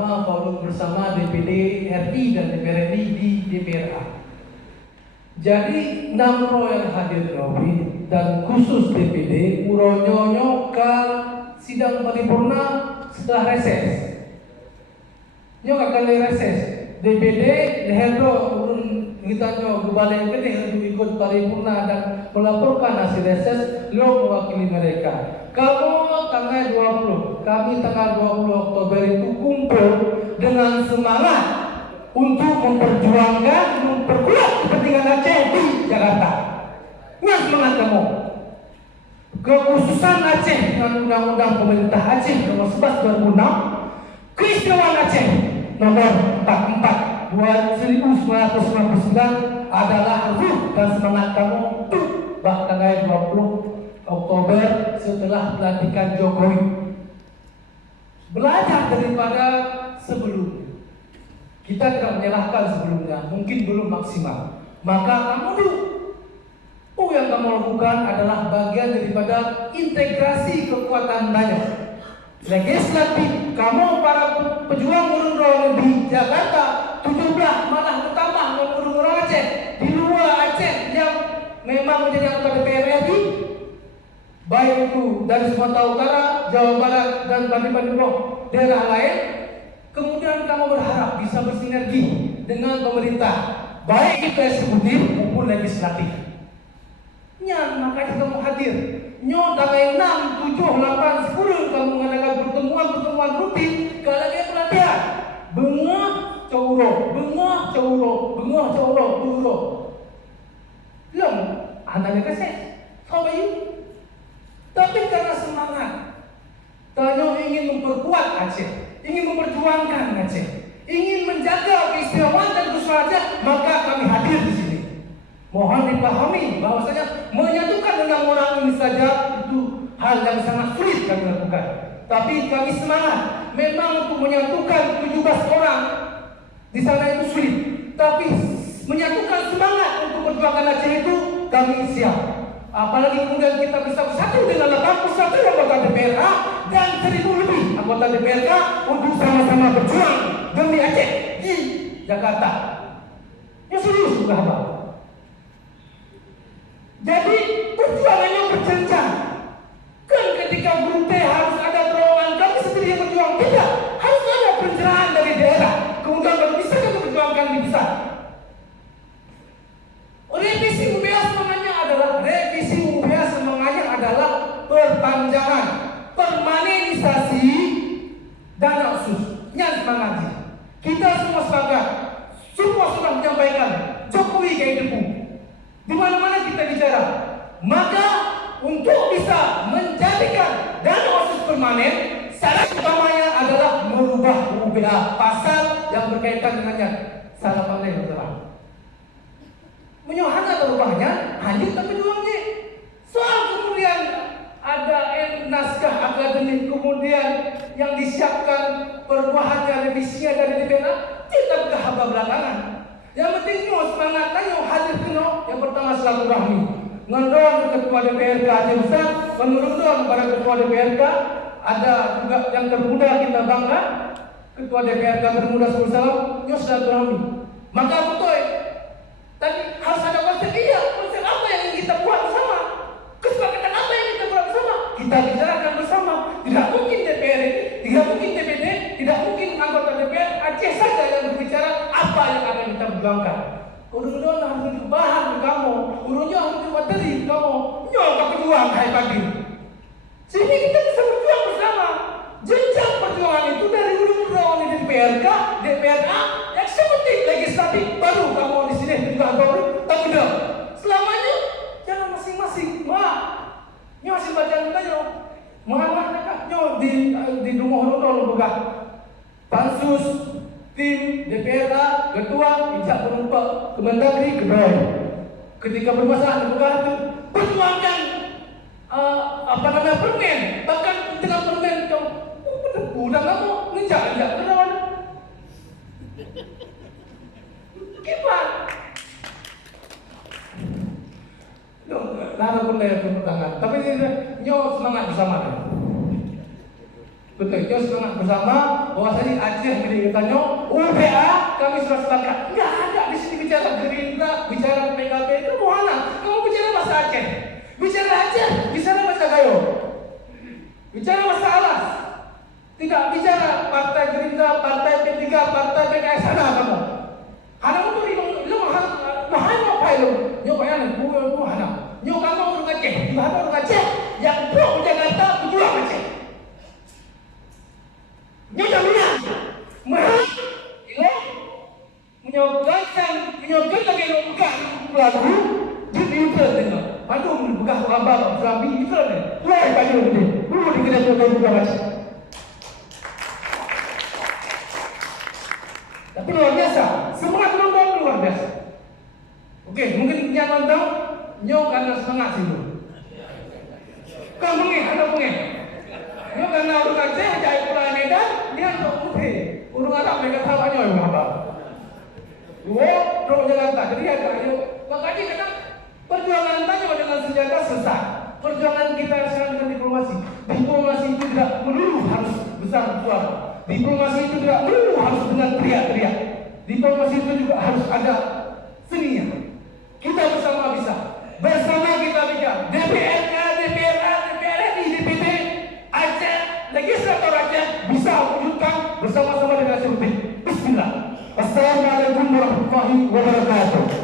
forum bersama DPD RI dan DPR RI di DPRA. Jadi namro yang hadir Robi dan khusus DPD uronyo ke sidang paripurna setelah reses. Nyo akan reses. DPD lehendro urun kita nyo kembali ke ikut paripurna dan melaporkan hasil reses lo mewakili mereka. Kamu tanggal 20, kami tanggal 20 Oktober itu kumpul dengan semangat untuk memperjuangkan, memperkuat kepentingan Aceh di Jakarta. Ini semangat kamu. Kekhususan Aceh dengan Undang-Undang Pemerintah Aceh nomor 11 2006, keistimewaan Aceh nomor 44 1999 adalah ruh dan semangat kamu untuk tanggal 20 Oktober setelah pelantikan Jokowi. Belajar daripada sebelumnya. Kita tidak menyalahkan sebelumnya, mungkin belum maksimal. Maka kamu yang kamu lakukan adalah bagian daripada integrasi kekuatan banyak. Legislatif, kamu para pejuang urun di Jakarta 17 malah bertambah urun Aceh di luar Aceh yang memang menjadi anggota DPR RI, baik itu dari Sumatera Utara, Jawa Barat dan Bali daerah lain. Kemudian kamu berharap bisa bersinergi dengan pemerintah, baik itu eksekutif maupun legislatif. Makanya kamu hadir. Tanggal 6, 7, 8, 10 kamu mengadakan pertemuan rutin. Kalau lagi pelatihan, bengah cauro. Belum, anaknya keseh. Sampai tapi karena semangat, Tanyo ingin memperkuat Aceh, ingin memperjuangkan Aceh, ingin menjaga keistimewaan dan kesatuan Aceh, maka kami hadir di sini. Mohon dipahami bahwasanya menyatukan dengan orang ini saja itu hal yang sangat sulit kami lakukan. Tapi kami semangat. Memang untuk menyatukan 17 orang di sana itu sulit. Tapi menyatukan semangat untuk perjuangan Aceh itu kami siap. Apalagi kemudian kita bisa bersatu dengan 81 anggota DPRA dan 1000 lebih anggota DPRA untuk sama-sama berjuang demi Aceh di Jakarta. Ya serius juga Pak. Jadi perjuangannya berjenjang. Kan ketika Grup T harus ada terowongan, kami sendiri yang berjuang. Tidak, harus ada pencerahan dari daerah. Kemudian kalau bisa kami berjuangkan di pusat. Revisi UBA semangatnya adalah perpanjangan, permanenisasi dana khusus. Yang semangatnya. Kita semua sepakat, semua sudah menyampaikan Jokowi kayak debu. Di mana-mana kita bicara. Maka untuk bisa menjadikan dana khusus permanen, syarat utamanya adalah merubah UBA pasal yang berkaitan dengannya. Salah pandai betul. Menyuhan atau rubahnya hanya tapi juangnya. Soal kemudian ada naskah akademik kemudian yang disiapkan perubahannya revisinya dari DPR tidak kehaba belakangan. Yang penting semangat ayo hadir keno. Yang pertama silaturahmi. Ngondong ketua DPRK Aceh Besar, menurunkan pada ketua DPRK, ada juga yang termuda kita bangga, ketua DPRK termuda Sulsel, yo silaturahmi. Maka betul. Tadi harus ada konsep konsep apa yang ingin kita buat bersama? Kesepakatan apa yang kita buat bersama? Kita bicarakan bersama. Tidak mungkin DPR, tidak mungkin DPD, tidak mungkin anggota DPR Aceh saja yang berbicara apa yang akan kita perjuangkan. Urun-urun harus dibahan kamu, urunnya harus dibateri kamu. Nyoba berjuang hai pagi. Sehingga kita bisa berjuang bersama. Jenjang perjuangan itu dari urun-urun di DPRK, DPRA, eksekutif, legislatif, baru kamu di sini juga baru tanggung jawab. Selamanya jangan masing-masing. Nyo masih baca tanya. Mengalah nyo di rumah buka pansus tim DPRA ketua ijak penumpang Kemendagri kedai. Ketika bermasalah buka itu perjuangkan permen, bahkan dengan permen kau udah kamu ninjak kenawan. Gimana? Lalu pun dari tangan. Tapi nyo semangat bersama. Betul, kita semangat bersama bahwasanya Aceh mendekatnya UPA kami sudah sepakat. Enggak ada di sini bicara Gerindra, bicara PKB itu mana? Kamu bicara bahasa Aceh, bicara Aceh, bicara bahasa Gayo, bicara bahasa Alas. Tidak bicara partai Gerindra, partai P3, partai PKS sana kamu. Hana itu lu mahal apa itu? Nyo kayak bu hana. Nyo kamu orang Aceh, di mana orang Aceh yang pro Jakarta berjuang Aceh. Nyo jangan mahal. Ilo menyokan lagi lo bukan pelaku di Twitter tengah. Padahal bukan abang Zambi itu kan. Wah baju ini, lu dikira juga Aceh. Tapi luar biasa, semangat nonton luar biasa. Oke, mungkin yang nonton nyok karena semangat sih. Kau mungkin ada mungkin. Nyok karena orang Aceh jahit pulang Medan, dia untuk putih. Urung Arab mereka tahu nyok yang apa. Dua pro Jakarta, jadi ada yuk. Makanya kita perjuangan tanya dengan senjata sesat. Perjuangan kita sekarang dengan diplomasi. Diplomasi itu tidak melulu harus besar suara. Diplomasi itu tidak melulu harus dengan teriak-teriak. Diplomasi itu juga harus ada seninya. Kita bersama bisa. Bersama kita bicara. DPRK, DPRA, DPRRI, DPD, Aceh, legislator Aceh bisa wujudkan bersama-sama dengan eksekutif. Bismillah. Assalamualaikum warahmatullahi wabarakatuh.